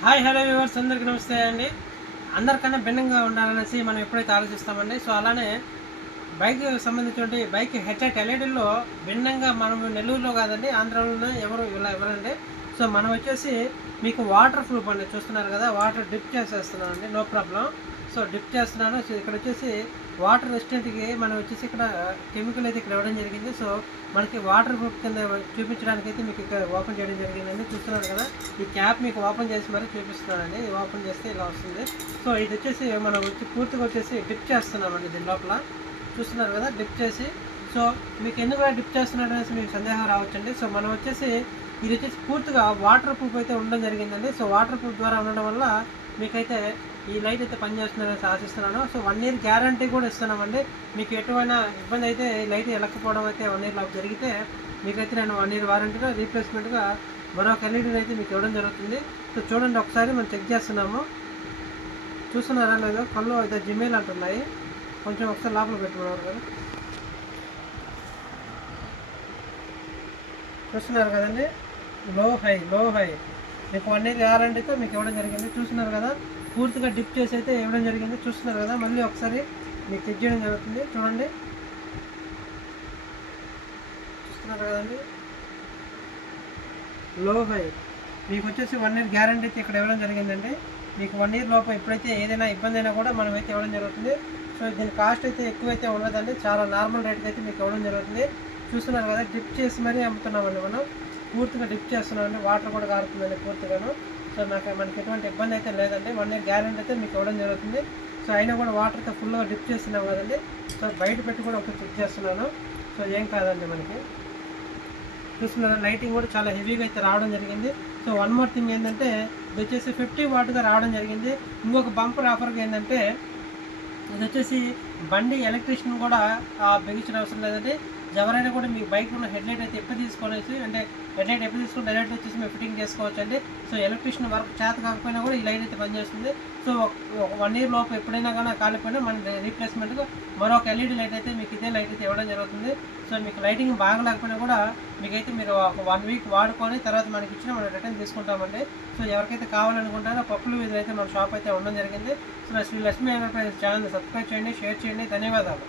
Hi hello viewers అందరికీ నమస్తే అండి. అందరికన్నా భిన్నంగా ఉండాలనేసి మనం ఎప్పుడైతే ఆలోచిస్తామండి. సో అలానే బైక్ సంబంధించిన బైక్ హెడ్లైట్ ఎల్ఈడీల్లో భిన్నంగా మనం నెల్లూరులో కాదండి, ఆంధ్రాలోనే ఎవరు ఇలా ఇవ్వరండి. సో మనం వచ్చేసి మీకు వాటర్ ప్రూఫ్ అండి, చూస్తున్నారు కదా, వాటర్ డిప్ చేసేస్తున్నాను అండి, నో ప్రాబ్లం. సో డిప్ చేస్తున్నాను. సో ఇక్కడ వచ్చేసి వాటర్ రెసిస్టెంట్కి మనం వచ్చేసి ఇక్కడ కెమికల్ అయితే ఇక్కడ ఇవ్వడం జరిగింది. సో మనకి వాటర్ ప్రూఫ్ కింద చూపించడానికి అయితే మీకు ఇక్కడ ఓపెన్ చేయడం జరిగిందండి. చూస్తున్నారు కదా, ఈ క్యాప్ మీకు ఓపెన్ చేసి మరీ చూపిస్తున్నానండి. ఇది ఓపెన్ చేస్తే ఇలా వస్తుంది. సో ఇది వచ్చేసి మనం పూర్తిగా వచ్చేసి డిప్ చేస్తున్నామండి దీని లోపల. చూస్తున్నారు కదా, డిప్ చేసి. సో మీకు ఎందుకు డిప్ చేస్తున్నాడు అనేసి మీకు సందేహం రావచ్చండి. సో మనం వచ్చేసి ఇది వచ్చేసి పూర్తిగా వాటర్ ప్రూఫ్ అయితే ఉండడం జరిగిందండి. సో వాటర్ ప్రూఫ్ ద్వారా ఉండడం వల్ల మీకైతే ఈ లైట్ అయితే పనిచేస్తుందనేసి ఆశిస్తున్నాను. సో 1 ఇయర్ గ్యారంటీ కూడా ఇస్తున్నామండి. మీకు ఎటువంటి ఇబ్బంది అయితే లైట్ వెళ్ళకపోవడం అయితే 1 ఇయర్ లోపు జరిగితే మీకైతే నేను 1 ఇయర్ వారంటీలో రీప్లేస్మెంట్గా మరొక ఎల్ఈడీని అయితే మీకు ఇవ్వడం జరుగుతుంది. సో చూడండి, ఒకసారి మనం చెక్ చేస్తున్నాము. చూస్తున్నారా లేదో, కళ్ళు అయితే జిమేల్ అంటున్నాయి. కొంచెం ఒకసారి లోపల పెట్టుకున్నారు కదా, చూస్తున్నారు కదండి, లో హై మీకు 1 ఇయర్ గ్యారంటీతో మీకు ఇవ్వడం జరిగింది. చూస్తున్నారు కదా, పూర్తిగా డిప్ చేసి అయితే ఇవ్వడం జరిగింది. చూస్తున్నారు కదా, మళ్ళీ ఒకసారి మీకు చెక్ చేయడం జరుగుతుంది. చూడండి, చూస్తున్నారు కదండి, లో హై మీకు వచ్చేసి 1 ఇయర్ గ్యారంటీ అయితే ఇక్కడ ఇవ్వడం జరిగిందండి. మీకు 1 ఇయర్ లోపు ఎప్పుడైతే ఏదైనా ఇబ్బంది అయినా కూడా మనం అయితే ఇవ్వడం జరుగుతుంది. సో దీని కాస్ట్ అయితే ఎక్కువైతే ఉండదండి, చాలా నార్మల్ రేట్కి అయితే మీకు ఇవ్వడం జరుగుతుంది. చూస్తున్నారు కదా, డిప్ చేసి మరీ అమ్ముతున్నామండి మనం. పూర్తిగా డిప్ చేస్తున్నామండి, వాటర్ కూడా కారుతుందండి పూర్తిగాను. సో మనకి ఎటువంటి ఇబ్బంది అయితే లేదండి. 1 ఇయర్ గ్యారెంటీ అయితే మీకు ఇవ్వడం జరుగుతుంది. సో అయినా కూడా వాటర్తో ఫుల్గా డిప్ చేస్తున్నాం కదండి. సో బయట పెట్టి కూడా ఒకటి చెక్ చేస్తున్నాను. సో ఏం కాదండి మనకి. చూస్తున్నారా, లైటింగ్ కూడా చాలా హెవీగా అయితే రావడం జరిగింది. సో వన్ మోర్ థింగ్ ఏంటంటే, ఇది వచ్చేసి 50 వాట్గా రావడం జరిగింది. ఇంకొక బంపర్ ఆఫర్గా ఏంటంటే, ఇది వచ్చేసి బండి ఎలక్ట్రీషియన్ కూడా బిగించిన అవసరం లేదండి. ఎవరైనా కూడా మీ బైక్ ఉన్న హెడ్లైట్ అయితే ఎప్పుడు తీసుకొనేసి, అంటే హెడ్లైట్ ఎప్పుడు తీసుకుని డైరెక్ట్ వచ్చేసి మేము ఫిట్టింగ్ చేసుకోవచ్చు అండి. సో ఎలక్ట్రీషియన్ వర్క్ చేత కాకపోయినా కూడా ఈ లైట్ అయితే పనిచేస్తుంది. సో 1 ఇయర్ లోపు ఎప్పుడైనా కానీ కాలిపోయినా మన రీప్లేస్మెంట్గా మరొక ఎల్ఈడి లైట్ అయితే మీకు ఇదే లైట్ అయితే ఇవ్వడం జరుగుతుంది. సో మీకు లైటింగ్ బాగలేకపోయినా కూడా మీకైతే మీరు ఒక 1 వీక్ వాడుకొని తర్వాత మనకి ఇచ్చిన మనం రిటర్న్ తీసుకుంటామండి. సో ఎవరికైతే కావాలనుకుంటారో పప్పులు వీధులు అయితే మన షాప్ అయితే ఉండడం జరిగింది. సో శ్రీ లక్ష్మీ ఎంటర్ప్రైజెస్ ఛానల్ని సబ్స్క్రైబ్ చేయండి, షేర్ చేయండి. ధన్యవాదాలు.